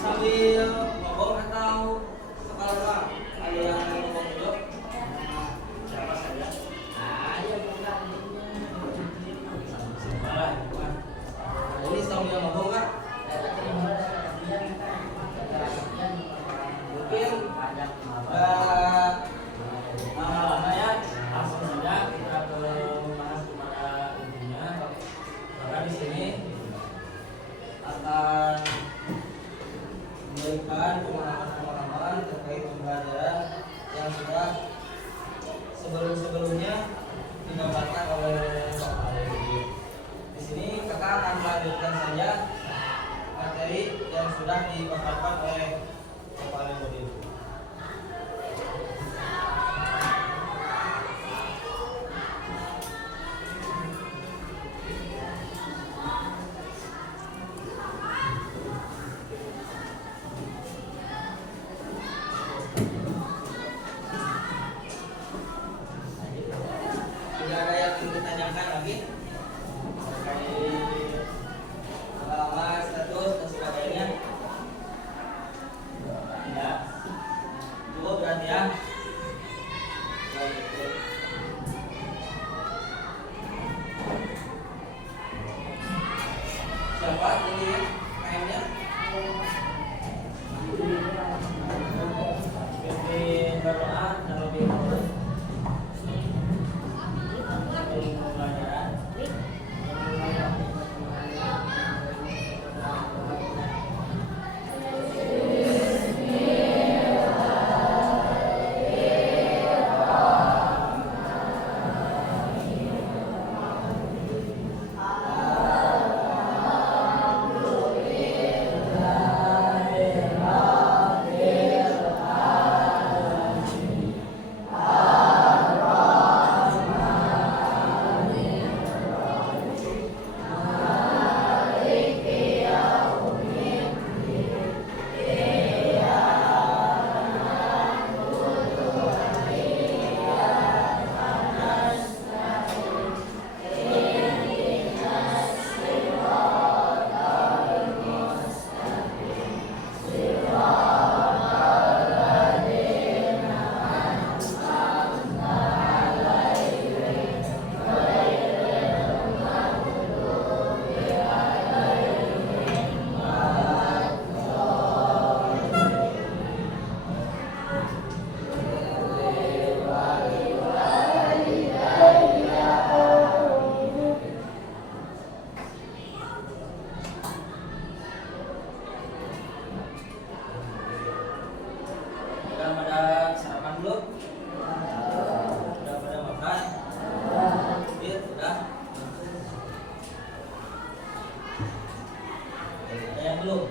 sambil ngomong atau kepala doang? Ada yang ngomong dulu? Siapa saja? Ayo bukan. Salah, bukan. Ini sambil ngomong kan? Mungkin lama-lama ya, langsung saja kita ke membahas kepada intinya. Maka di sini akan memberikan pemahaman-pemahaman terkait pembelajaran yang sudah sebelum-sebelumnya didapatkan oleh Pak Alwi. Di sini kakak akan melanjutkan saja materi yang sudah dipaparkan oleh Pak Alwi. Tidak ada yang ingin ditanyakan lagi terkait pengalaman, status dan sebagainya. Tidak. Cukup berarti ya. Siapa ini AM-nya? Pimpin berdoa dan lebih bagus. Pembelajaran. Sudah pada sarapan belum? Sudah pada makan? Iya, sudah. Ada yang belum?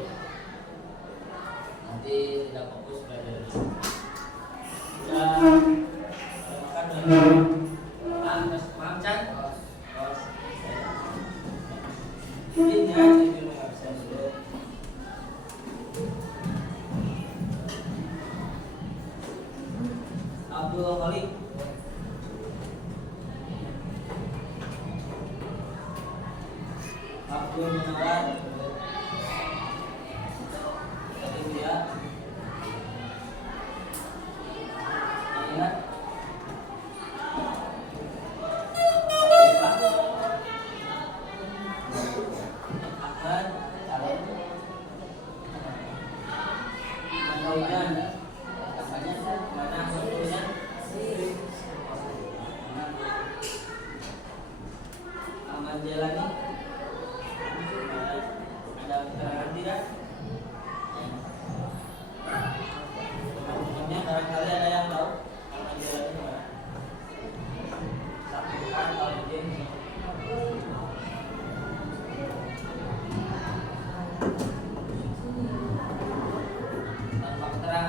Nanti tidak fokus belajar. Sudah makan belum? Maaf, Chan. Ini ya, ini mengabsen dulu. Abdul Malik. Abdul Munawar. India. Ingat. Ahmad. Manawidan. Mana satunya? Ahmad Jelani. Ada keterangan tidak? Teman-temannya barangkali ada yang tahu Ahmad Jelani mana? Saksikan kalau izin. Tanpa keterangan.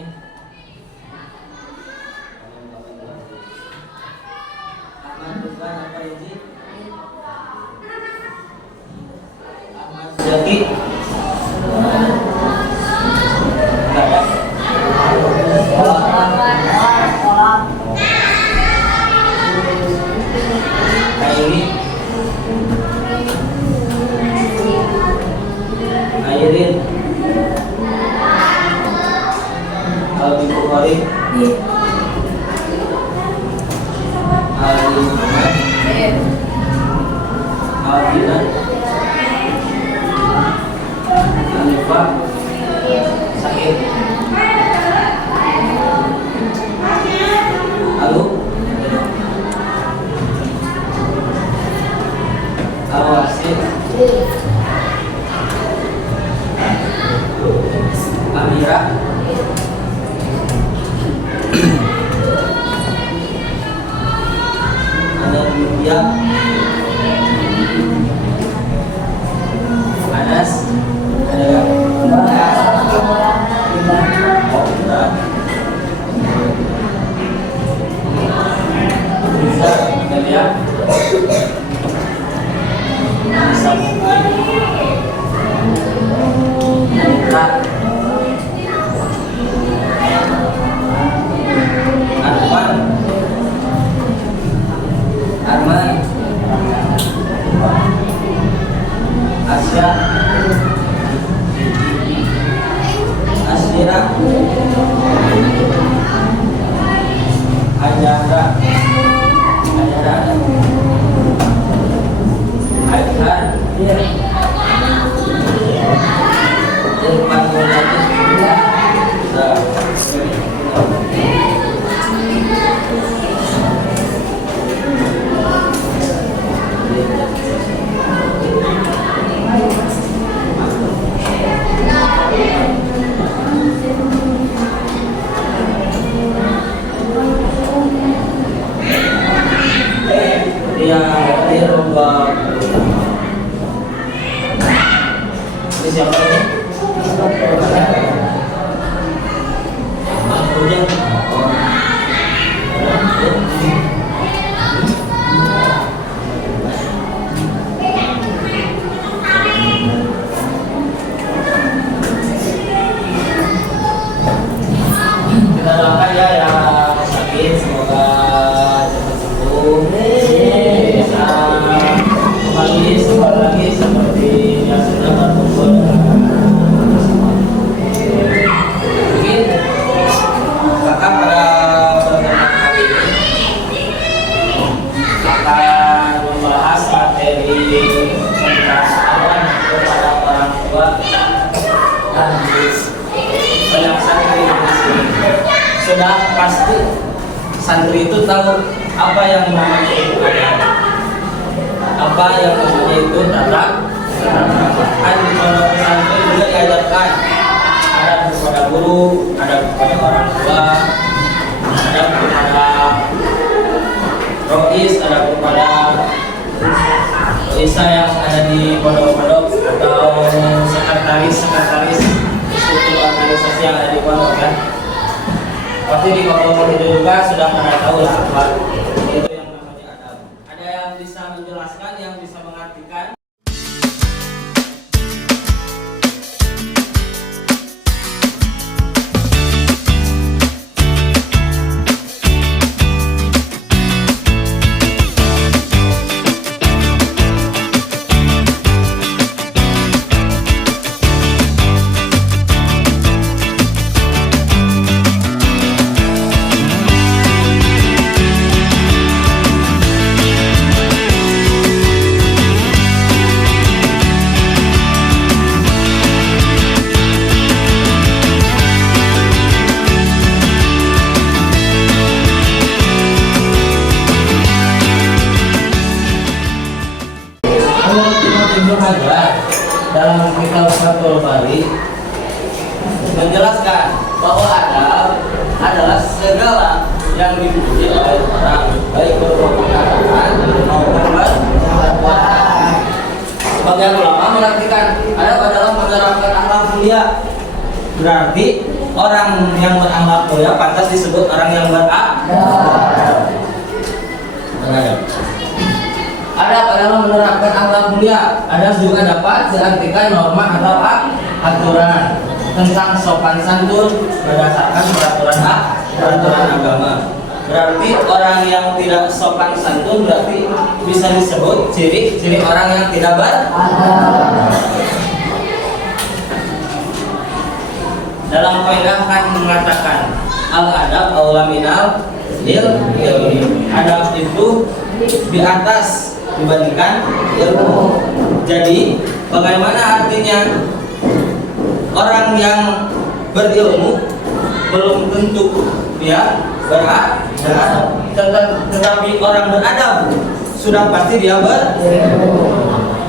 sini. Ahmad Dufan apa ini? Ahmad Sujati. Enggak ada. Kairi. Kairin. Albi Bukhari. Ali Muhammad. Albinan. Alifah. Sakit. Halo. Awasin. Amira. Ada Yulia. Anas. Ada oh, benar. Bisa kita lihat. Bisa Anitra. Arman. Arman. Asya. Asira. Ajara. Ajara. Aidhan. Irfan Muladi. Dia lomba. Ini siapa ini? Kemudian kita doakan ya yang sakit semoga cepat sembuh, bisa kembali lagi seperti yang sudah berkumpul. Mungkin kakak pada pertemuan kali ini akan membahas materi pengetahuan kepada orang tua dan banyak santri di sini. Sudah pasti santri itu tahu apa yang namanya itu agama, apa yang namanya itu tata krama. Kan di pondok pesantren juga diajarkan ada kepada guru, ada kepada orang tua, ada kepada rois, ada kepada desa yang ada di pondok-pondok atau sekretaris struktur organisasi yang ada di pondok ya. Pasti di kelompok itu juga sudah pada tahu lah apa itu yang namanya adab. Ada yang bisa menjelaskan, yang bisa mengartikan? Dalam kitab Fathul Bari menjelaskan bahwa adab adalah segala yang dipuji oleh orang, baik berupa perkataan maupun perbuatan. Sebagian ulama menartikan adab adalah menerapkan akhlak mulia. Berarti orang yang berakhlak mulia pantas disebut orang yang beradab. Adab adalah menerapkan akhlak mulia. Adab juga dapat diartikan norma atau aturan tentang sopan santun berdasarkan peraturan agama. Berarti orang yang tidak sopan santun berarti bisa disebut ciri orang yang tidak beradab. Dalam kaidah kan mengatakan al-adab aula minal ilmi. Adab itu di atas dibandingkan ilmu. Jadi bagaimana artinya orang yang berilmu belum tentu dia beradab, tetapi orang beradab sudah pasti dia berilmu.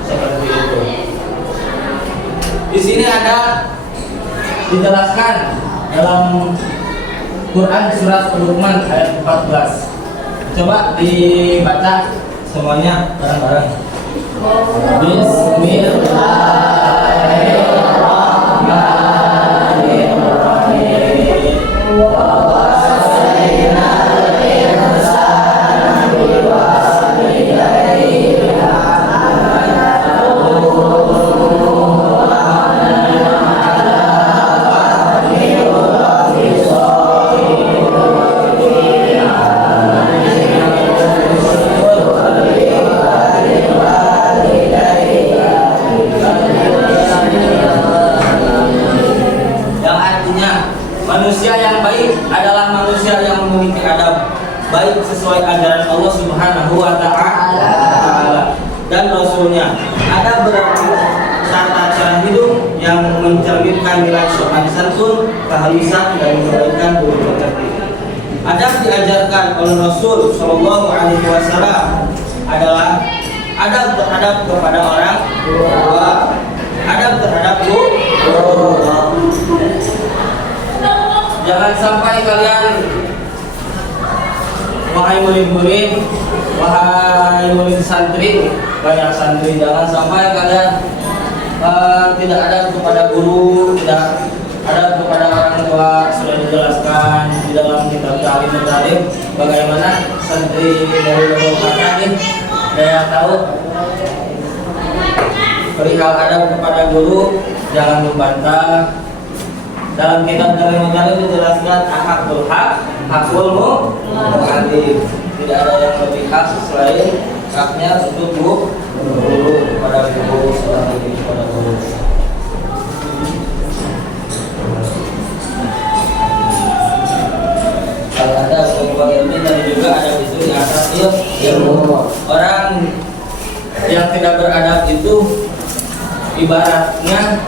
Seperti itu. Di sini ada dijelaskan dalam Quran surat Luqman ayat 14. Coba dibaca semuanya bareng-bareng. Manusia yang baik adalah manusia yang memiliki adab baik sesuai ajaran Allah Subhanahu wa Ta'ala dan Rasulnya. Adab berarti tata cara hidup yang mencerminkan nilai sopan santun, kehalusan dan kebaikan budi pekerti. Adab diajarkan oleh Rasul Shallallahu Alaihi Wasallam adalah adab terhadap kepada orang tua, adab terhadap guru. Jangan sampai kalian, wahai murid-murid, wahai murid santri, banyak santri, jangan sampai kalian tidak ada kepada guru, tidak ada kepada orang tua. Sudah dijelaskan di dalam kitab Ta'lim bagaimana santri dari dahulu kata ini saya tahu perihal adab kepada guru, jangan membantah. Dalam kitab Ta'lim dijelaskan hakul hakul mu'allim. Tidak ada yang lebih hak selain haknya untuk guru kepada guru, seorang diri kepada guru. Kalau ada sebuah ilmu dan juga ada itu di atas ilmu. Orang yang tidak beradab itu ibaratnya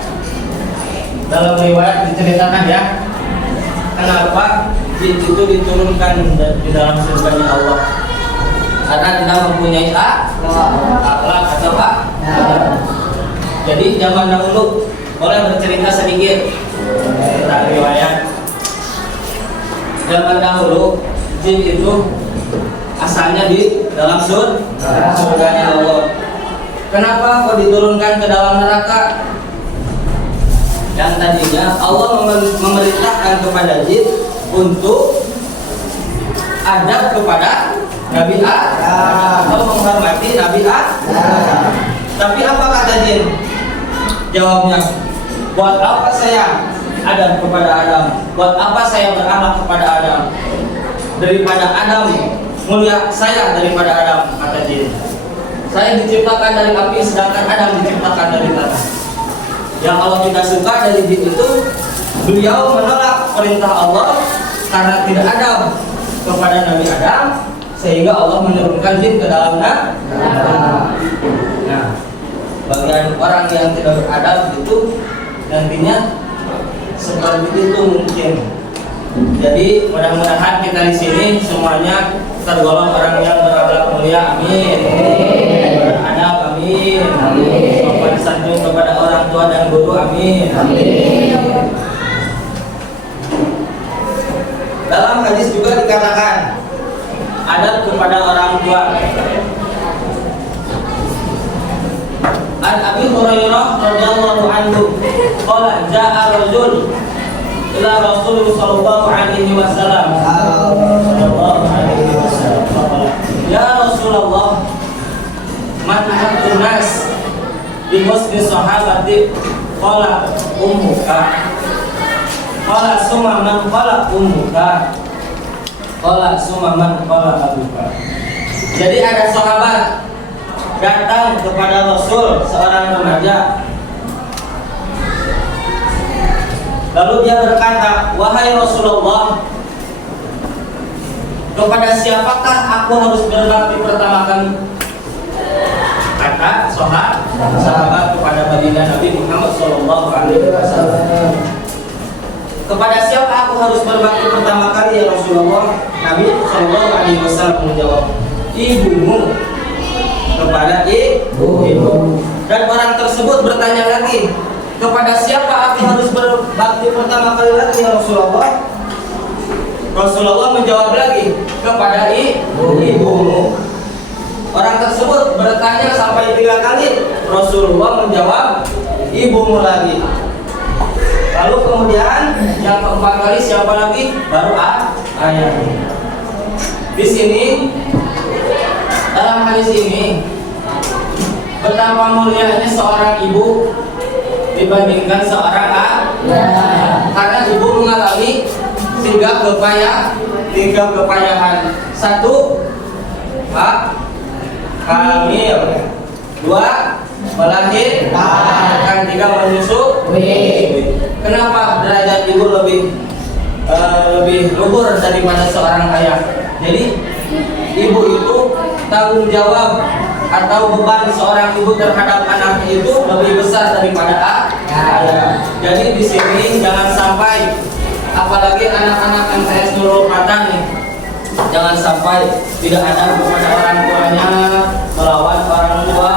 dalam riwayat diceritakan ya, kenapa jin itu diturunkan di dalam surganya Allah? Karena tidak mempunyai akhlak atau Jadi zaman dahulu, boleh bercerita sedikit tentang riwayat. Zaman dahulu jin itu asalnya di dalam surganya Allah. Kenapa kok diturunkan ke dalam neraka? Yang tadinya Allah memerintahkan kepada jin untuk adab kepada Nabi Adam atau menghormati Nabi Adam. Tapi apa kata jin? Jawabnya, buat apa saya adab kepada Adam? Buat apa saya berakhlak kepada Adam? Daripada Adam mulia saya daripada Adam, kata jin. Saya diciptakan dari api sedangkan Adam diciptakan dari tanah. Yang Allah tidak suka dari jin itu, beliau menolak perintah Allah karena tidak adab kepada Nabi Adam, sehingga Allah menurunkan jin ke dalam neraka. Nah, bagian orang yang tidak beradab itu nantinya seperti itu mungkin. Jadi mudah-mudahan kita di sini semuanya tergolong orang yang berakhlak mulia. Amin. Beradab. Amin. Sopan santun kepada orang tua dan guru. Amin. Dalam hadis juga dikatakan adab kepada orang tua. An Abi Hurairah radhiyallahu anhu qala jaa rajul ila Rasul sallallahu alaihi wasallam. Sallallahu alaihi wasallam. Ya Rasulullah, man haqqun nas bi husni sahabati qala ummuka. Qala summa man qala ummuka. Qala summa man qala abuka. Jadi ada sahabat datang kepada Rasul, seorang remaja. Lalu dia berkata, wahai Rasulullah, kepada siapakah aku harus berbakti pertama kali? Kata sahabat kepada baginda Nabi Muhammad sallallahu alaihi wasallam. Kepada siapa aku harus berbakti pertama kali ya Rasulullah? Nabi sallallahu alaihi wasallam menjawab, ibumu. Kepada ibu. Dan orang tersebut bertanya lagi, kepada siapa aku harus berbakti pertama kali lagi ya Rasulullah? Rasulullah menjawab lagi, kepada ibumu. Orang tersebut bertanya sampai 3 kali. Rasulullah menjawab, ibumu lagi. Lalu kemudian yang keempat kali siapa lagi? Baru ayah. Di sini dalam hadis ini betapa mulianya seorang ibu dibandingkan seorang ayah. Karena ibu mengalami tiga kepayahan. 1, hamil. 2, melahirkan. 3, menyusui. Kenapa derajat ibu lebih luhur daripada seorang ayah? Jadi ibu itu tanggung jawab atau beban seorang ibu terhadap anaknya itu lebih besar daripada ayah. Jadi di sini jangan sampai, apalagi anak-anak MTS Nurul Fatah nih, jangan sampai tidak ada kepada orang tuanya, melawan orang tua,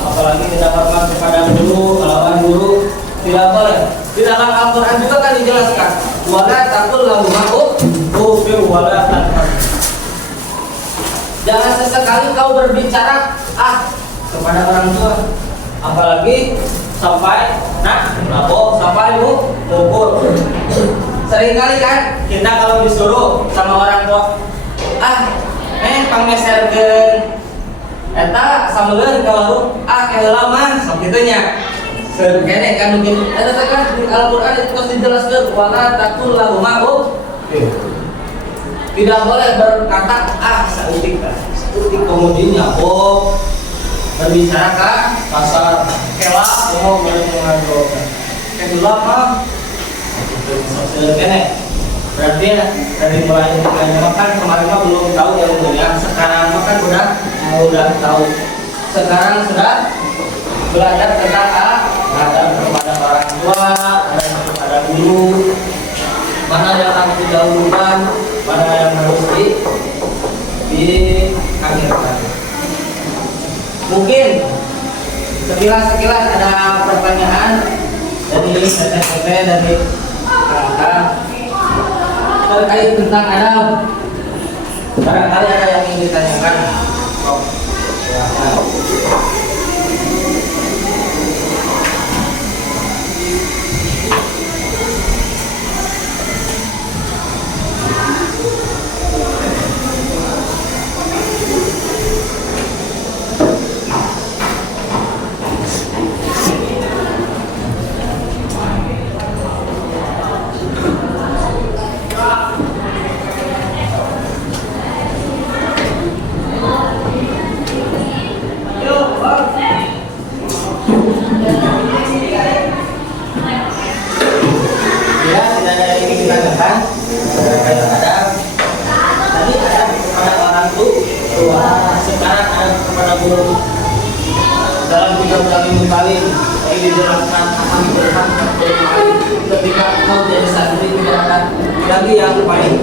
apalagi tidak hormat kepada guru, melawan guru, tidak boleh. Di dalam Al-Quran juga kan dijelaskan, wala taqul lahuma uffin wala tanhar. Jangan sesekali kau berbicara kepada orang tua, apalagi sampai sampai mukul. Seringkali kan kita kalau disuruh sama orang tua, pangmeserkeun eta sameuleun ka warung, keheula mah sok kitu nya. Kene kan mungkin ada kan di Al-Qur'an itu pasti dijelaskan wala taqul lahuma uffin. Tidak boleh berkata sautik kemudian berbicara kan pasar kela mau mengadu kedua mah kene berarti ya dari mulai makan kemarin mah belum tahu yang mulia, sekarang makan udah tahu, sekarang sudah belajar tentang adab kepada orang tua, adab kepada guru, mana yang harus didahulukan, mana yang harus diakhirkan. Mungkin sekilas ada pertanyaan dari teteh dari kakak terkait tentang adab. Barangkali ada yang ingin ditanyakan. Dalam 13 kali ini dijelaskan akan berhak ketika kau jadi santri tidak akan lagi yang paling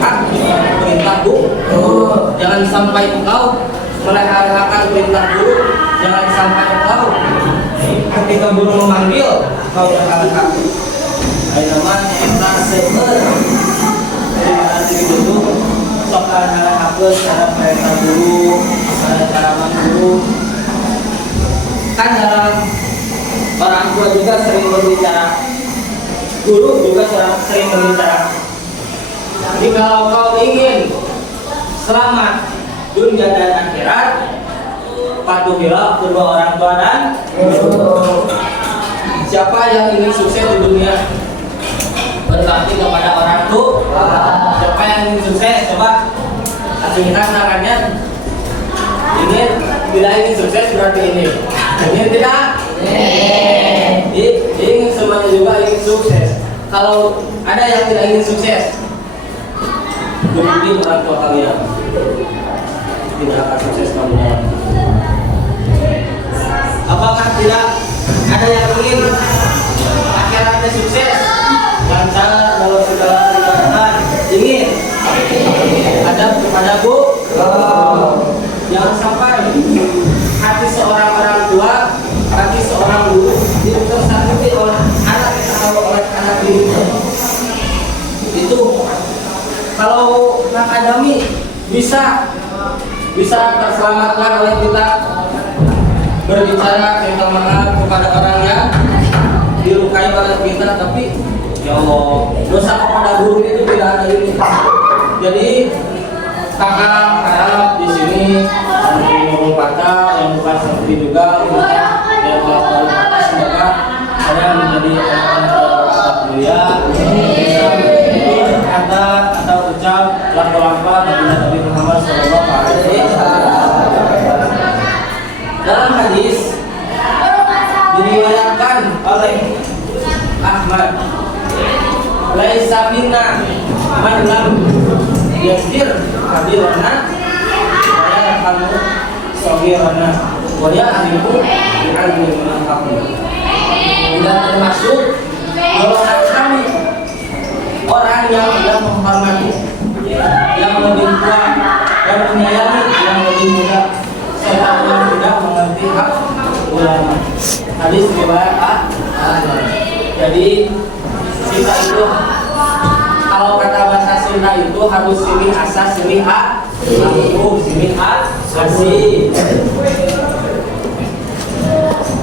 perintah guru. Jangan sampai engkau melehar-leharkan perintah guru. Jangan sampai engkau ketika guru memanggil kau berhak. Ayo namanya entah seber daripada itu sok hal-hal cara perintah guru, cara guru. Kan dalam orang tua juga sering berbicara guru juga sering berbicara. Jadi kalau kau ingin selamat dunia dan akhirat, patuhilah kedua orang tua dan guru. Siapa yang ingin sukses di dunia? Berbakti kepada orang tua. Siapa yang ingin sukses? Coba acungkan tangannya. Ingin, bila ingin sukses berarti ini. Ingin tidak? Ingin, semuanya juga ingin sukses. Kalau ada yang tidak ingin sukses, mungkin orang tua kalian tidak akan sukses kamu. Apakah tidak ada yang ingin akhiratnya sukses, lancar dalam segala perjalanan? Ingin ada kepada Bu. Jangan sampai hati seorang orang tua, hati seorang guru itu tersakiti oleh anak atau oleh anak dirinya. Itu kalau Kang Adami bisa terselamatkan oleh kita berbicara tentang maaf kepada orang yang dilukai oleh kita, tapi ya Allah, dosa kepada guru itu tidak ada ini. Jadi kakak harap di sini santri Nurul Fatah yang bukan santri juga yang Nurul Fatah, semoga ada menjadi anak-anak mulia bisa kata atau ucap langkah-langkah Nabi Muhammad SAW. Dalam hadis diriwayatkan oleh Ahmad, laisa minna man lam yasir kabirana wa yarhamu saghirana wa ya'rifu bi'almi manfaatnya. Tidak termasuk golongan kami orang yang tidak menghormati, yang lebih tua dan menyayangi yang lebih muda, serta yang tidak mengerti hak ulama. Hadis riwayat Ahmad. Jadi kita itu kalau kata bahasa Sunda itu harus silih asa silih a, silih a, asih.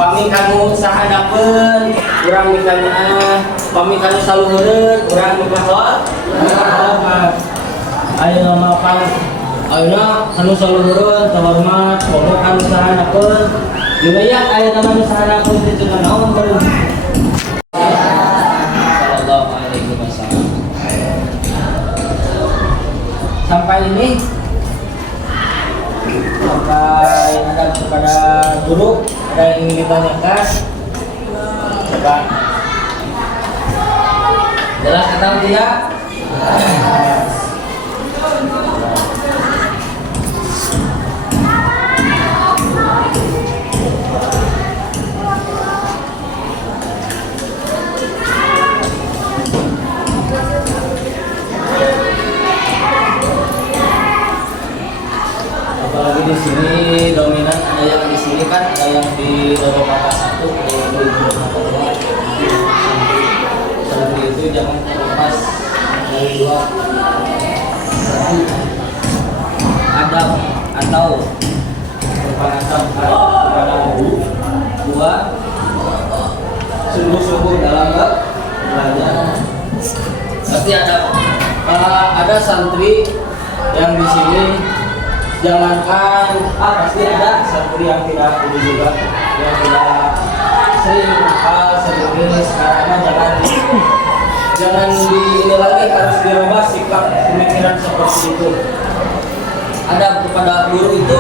Pami kamu sahadapeun, urang ditanya, pami kamu saluheureun, urang dipahol. Ayeuna mah pang, ayeuna kanu saluheureun tahormat, pokok kanu sahadapeun. Dibayar ayeuna mah sahadapeun teh cenah naon baru. Sallallahu alaihi wasallam. Sampai ini sampai ada kepada guru, ada yang ingin ditanyakan? Coba jelas atau tidak? Apalagi di sini dominan ada yang di sini kan, ada yang di Eropa 1, ada yang di Eropa 2. Santri itu jangan terlepas dari dua, satu adab atau berpengadab kepada guru, dua sungguh-sungguh dalam belajar. Pasti ada santri yang di sini. Jangankan pasti ada santri yang tidak perlu juga, yang tidak sering hal sering sekarang jangan di ini lagi, harus dirubah sikap pemikiran seperti itu. Ada kepada guru itu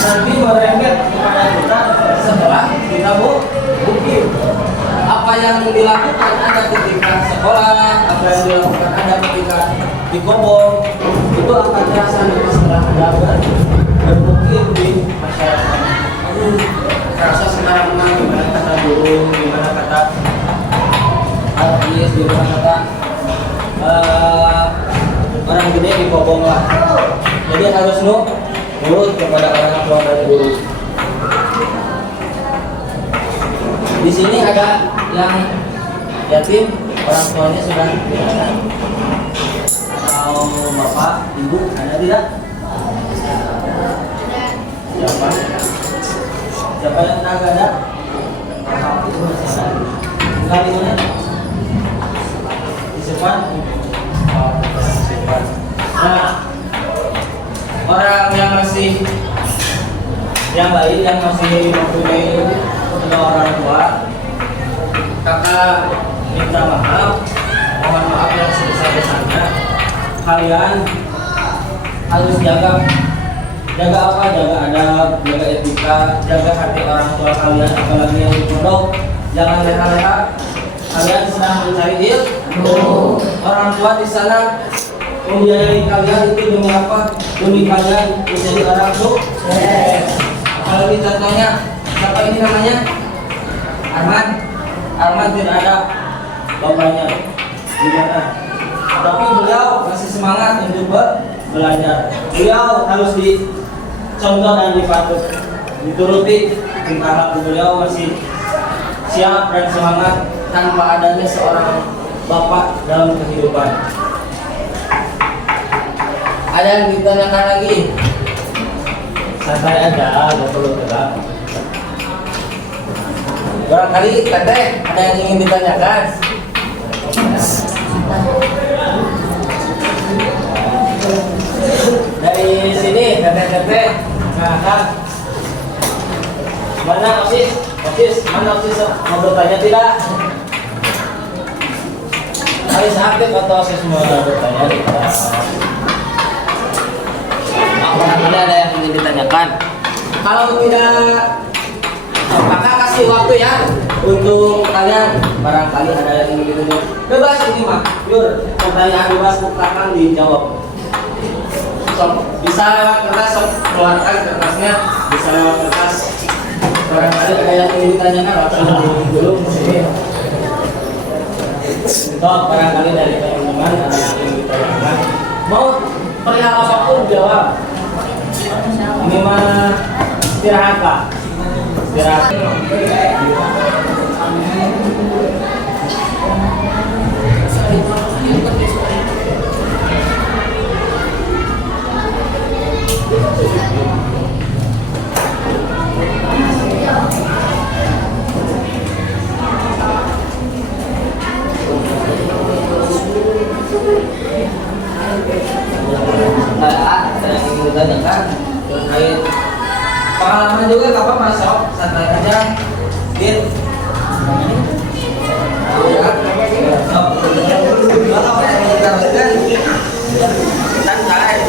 nanti merembet kepada kita setelah kita bukti apa yang dilakukan ada ketika sekolah, apa yang dilakukan ada ketika di kobong, itu akan terasa nanti setelah ada berbukti di masyarakat. Terasa sekarang gimana kata guru, gimana kata artis, gimana kata orang gede di kobong lah. Jadi harus nurut kepada orang tua dan guru. Di sini ada yang yatim, orang tuanya sudah tidak. Atau bapak, ibu, ada tidak? Siapa? Siapa yang tidak ada? Ibu masih ada. Tinggal di mana? sifat. Nah, orang yang lain yang masih mempunyai kedua orang tua, kakak minta maaf, mohon maaf yang sebesar-besarnya. Kalian harus jaga apa? Jaga adab, jaga etika, jaga hati orang tua kalian, apalagi yang di pondok. Jangan leha-leha. Kalian sedang mencari ilmu. Orang tua di sana membiayai kalian itu demi apa? Demi kalian menjadi orang sukses. Apalagi contohnya, siapa ini namanya? Arman. Arman tidak ada bapaknya. Gimana? Tapi beliau masih semangat untuk belajar. Beliau harus dicontoh dan dipatut, dituruti. Tingkah laku beliau masih siap dan semangat tanpa adanya seorang bapak dalam kehidupan. Ada yang ditanyakan lagi? Santai aja, gak perlu tegang. Barangkali teteh ada yang ingin ditanyakan? Dari sini teteh. Nah, mana osis? Mana osis mau bertanya tidak? Osis aktif atau osis mau bertanya tidak? Apakah ada yang ingin ditanyakan? Kalau tidak, maka kasih waktu ya untuk kalian. Barangkali ada yang ingin ditanyakan. Bebas ini mah, Yur. Pertanyaan bebas akan dijawab. So, bisa lewat kertas, keluarkan kertasnya. Bisa lewat kertas. Barangkali ada yang ingin ditanyakan, langsung dulu sini. So, barangkali dari teman-teman ada yang ingin ditanyakan. Mau perihal apapun jawab. Ini mah istirahat Pak. Istirahat. Ditanyakan terkait pengalaman juga apa masuk santai aja dit santai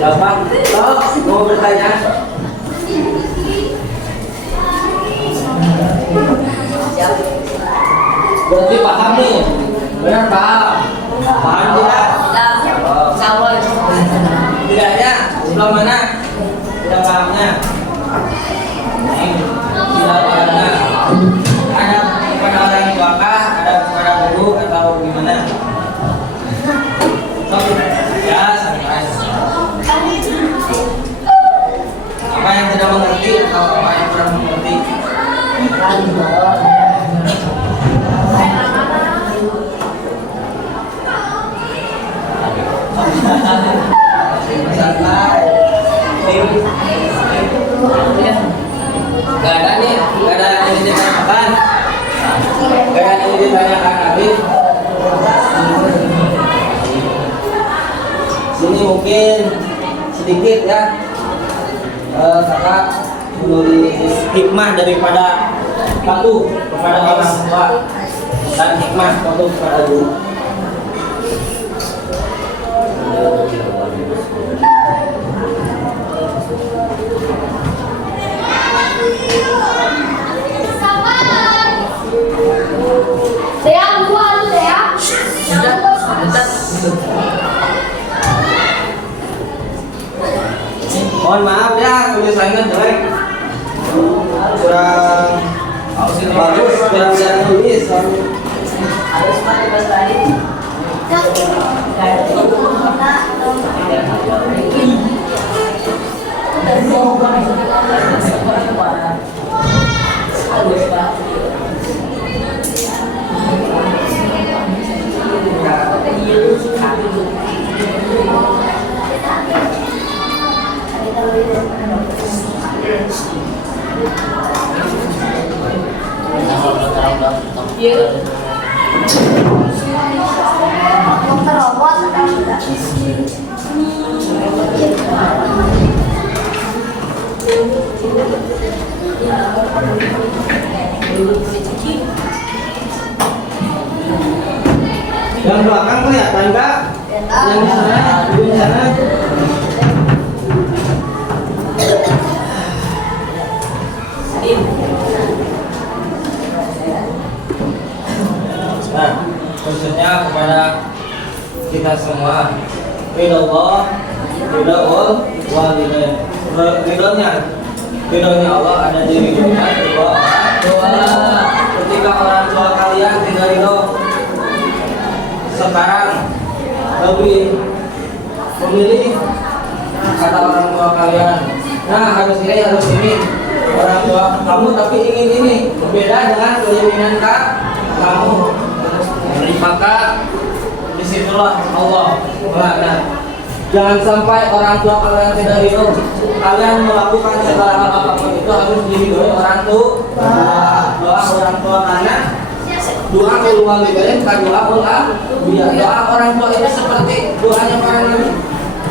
Bapak, mau bertanya? Berarti paham nih, benar paham? Paham tidak? Tidaknya, sebelah mana? Tidak pahamnya? Tidak pahamnya. Ada kepada orang tua kah? Ada kepada guru atau gimana? Ya, santai. Apa yang tidak mengerti atau apa yang kurang mengerti? Santai. Gak ada nih, gak ada yang ditanyakan. Gak ada yang ditanyakan lagi. Sini mungkin sedikit ya. Kakak menulis hikmah daripada patuh kepada orang tua dan hikmah patuh kepada guru. Mohon maaf ya, tulisannya jelek, kurang bagus, kurang bisa tulis. Harus pakai bahasa lain. Iya. Motor robot atau enggak? Yang belakang kelihatan nggak? Yang di sana, di sana. Nah, khususnya kepada kita semua, ridho Allah, ridho walidain. Ridhonya Allah ada di ridhonya kedua orang tua. Ketika orang tua kalian tidak ridho, sekarang lebih memilih kata orang tua kalian. Nah, harus ini orang tua kamu tapi ingin ini berbeda dengan keinginan kamu. Maka disitulah Allah melaknat. Jangan sampai orang tua kalian tidak ridho, kalian melakukan segala hal apapun itu harus diridhoi orang tua. Doa orang tua karena doa keluar walidain kan doa doa orang tua itu seperti doanya para nabi,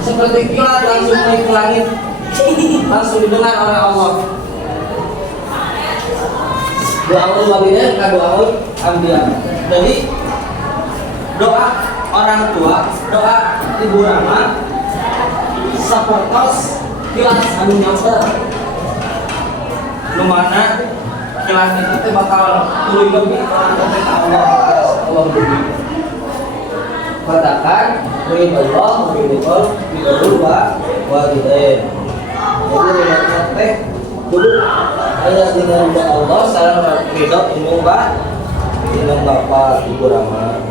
seperti kilat langsung naik ke langit, langsung didengar oleh Allah. Doa walidain kan doa anbiya. Jadi doa orang tua, doa ibu Rama sepertos kilat anu nyamper. Lumana kilat itu bakal tuluy lebih ketika Allah begitu. Katakan ridho walidain. Jadi ridho teh kudu aya dina ridho Allah sareng ridho indung bapak ibu Rama.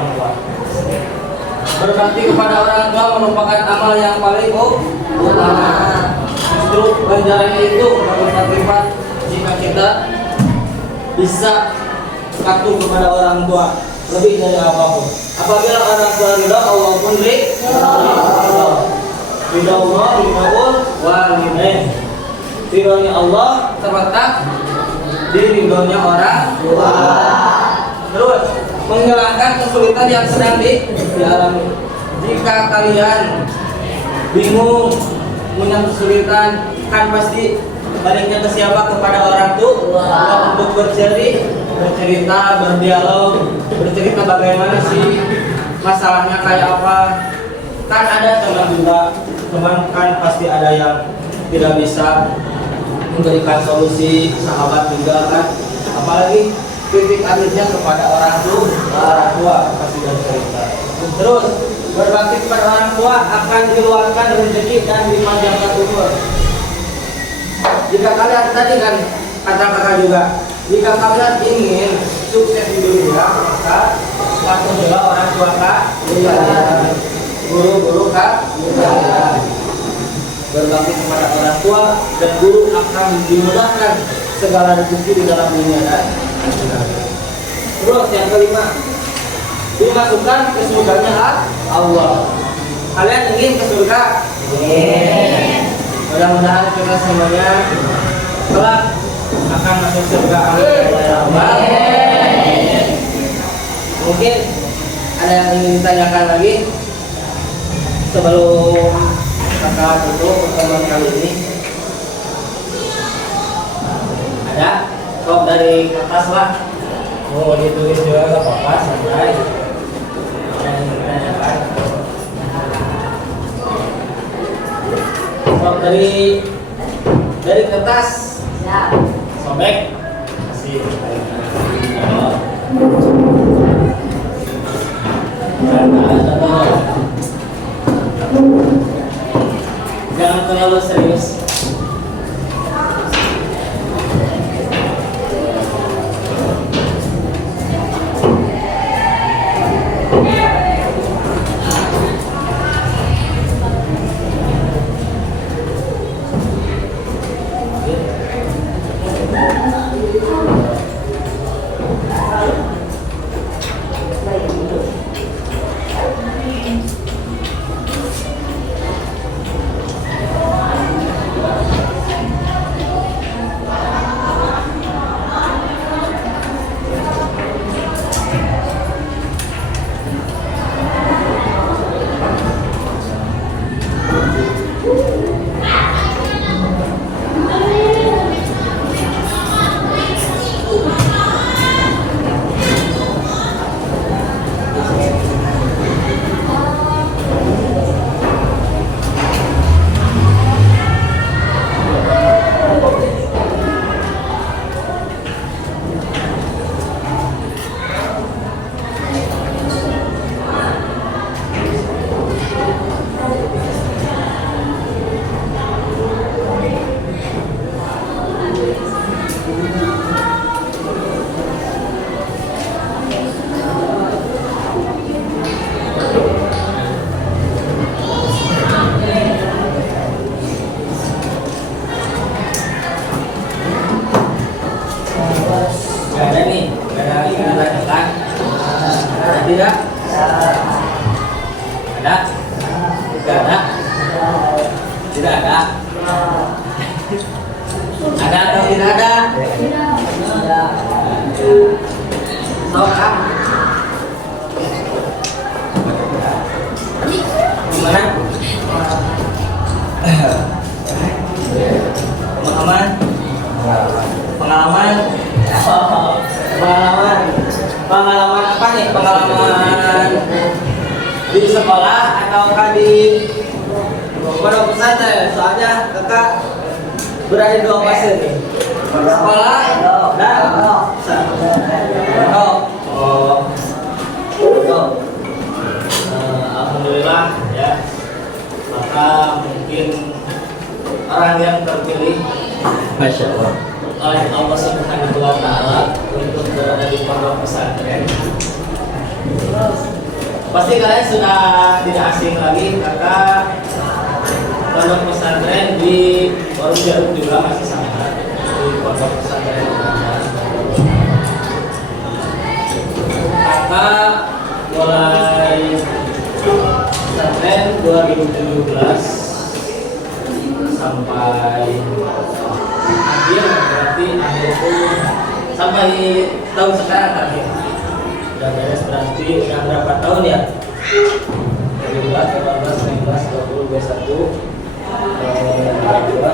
orang tua. Berbakti kepada orang tua merupakan amal yang paling utama. Justru ganjarannya itu berlipat-lipat jika kita bisa patuh kepada orang tua lebih dari apapun. Apabila orang tua ridha, Allah pun ridha. Ridha Allah, ridhaul walidain. Ridhonya Allah terletak di ridhonya orang tua. Terus menghilangkan kesulitan yang sedang dialami. Jika kalian bingung punya kesulitan, kan pasti baliknya ke siapa? Kepada orang tua untuk bercerita, berdialog, bercerita bagaimana sih masalahnya kayak apa. Kan ada teman juga, teman kan pasti ada yang tidak bisa memberikan solusi, sahabat juga kan. Apalagi titik akhirnya kepada orang tua pasti bercerita. Terus berbakti kepada orang tua akan diluaskan rezeki dan dipanjangkan umur. Jika kalian tadi kan kata kakak juga, jika kalian ingin sukses di dunia, maka patuhilah orang tua kalian, guru-guru kalian. Berbakti kepada orang tua dan guru akan dimudahkan segala rezeki di dalam dunia dan akhirat. Terus yang kelima, dimasukkan ke surganya Allah. Kalian ingin ke surga? Mudah-mudahan kita semuanya kelak akan masuk surga. Mungkin ada yang ingin ditanyakan lagi sebelum kakak tutup pertemuan kali ini? Ada? Kok dari kertas lah? Mau ditulis juga gak apa-apa, santai. Ada yang ditanyakan? Kok dari kertas? Sobek? Kasih. Jangan terlalu serius. Tidak? Ada? Tidak ada? Tidak ada? Ada atau tidak ada? Sok ah. Gimana? Pengalaman? Pengalaman? Pengalaman? Pengalaman apa nih? Pengalaman di sekolah ataukah di pondok pesantren? Soalnya kakak berada di dua fase nih. Sekolah dan alhamdulillah ya. Maka mungkin orang yang terpilih, Masya Allah, oleh Allah Subhanahu wa Ta'ala untuk berada di pondok pesantren. Pasti kalian sudah tidak asing lagi kakak pondok pesantren di Warung Jeruk juga masih sama di pondok pesantren. Kakak mulai pesantren 2017 sampai akhir, berarti akhir pun sampai tahun sekarang akhir. Udah beres berarti udah berapa tahun ya? 17, 18, 19, 20, 21, 22,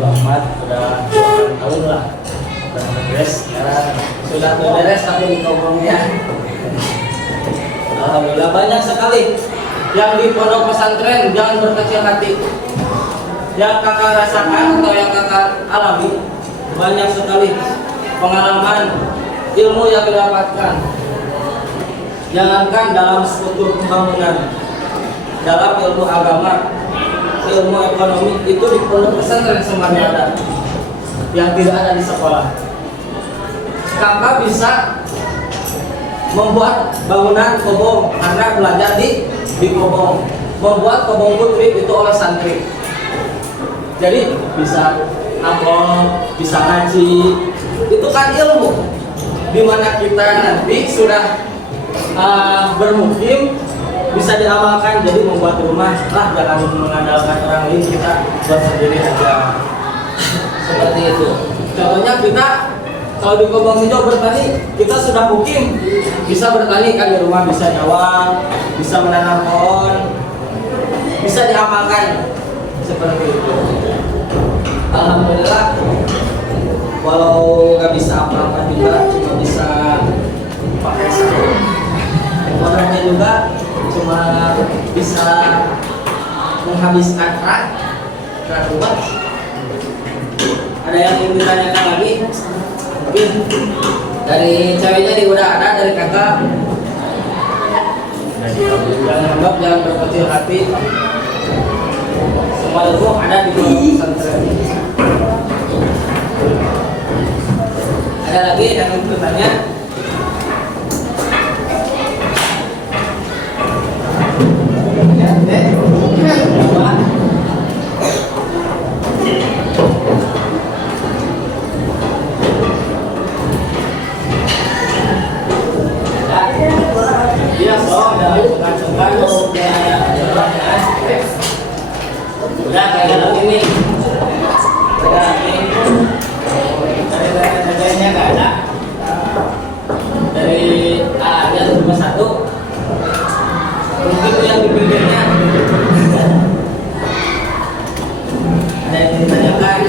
23, 24, udah 8 tahun lah. Udah beres sekarang. Sudah beres tapi di ngomongnya. Alhamdulillah banyak sekali yang di pondok pesantren, jangan berkecil hati. Yang kakak rasakan atau yang kakak alami, banyak sekali pengalaman ilmu yang didapatkan. Jangankan dalam struktur pembangunan, dalam ilmu agama, ilmu ekonomi itu di pondok pesantren semuanya ada, yang tidak ada di sekolah. Kakak bisa membuat bangunan kobong karena belajar di kobong. Membuat kobong putri itu oleh santri. Jadi bisa apel, bisa ngaji, itu kan ilmu. Dimana kita nanti sudah bermukim bisa diamalkan, jadi membuat rumah lah, jangan mengandalkan orang lain, kita buat sendiri aja. Seperti itu. Contohnya kita kalau di Kobong Hijau bertani, kita sudah mukim, bisa bertani kan di rumah, bisa nyawang, bisa menanam pohon, bisa diamalkan seperti itu. Alhamdulillah, walau nggak bisa apa-apa juga, cuma bisa pakai sarung. Orangnya juga cuma bisa menghabiskan kerak buat. Ada yang ingin ditanyakan lagi? Mungkin dari ceweknya nih udah ada, dari kakak. Jangan anggap, jangan berkecil hati. Semua itu ada di pondok pesantren. Ada lagi yang ingin bertanya? Udah kayak lagi nih. Udah lagi. Dari nggak ada. Dari A-nya cuma satu. Mungkin yang di pinggirnya. Ada yang ditanyakan.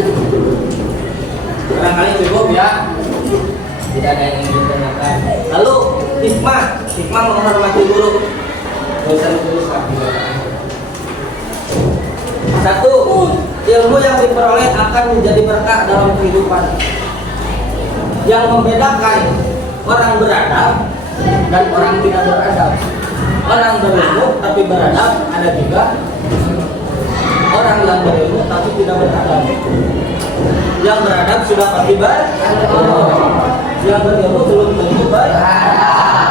Barangkali cukup ya. Tidak ada yang ingin ditanyakan. Lalu hikmah menghormati guru. Gak usah ditulis lagi. Satu, ilmu yang diperoleh akan menjadi berkah dalam kehidupan. Yang membedakan orang beradab dan orang tidak beradab. Orang berilmu tapi beradab, ada juga orang yang berilmu tapi tidak beradab. Yang beradab sudah pasti berilmu, yang berilmu belum tentu beradab.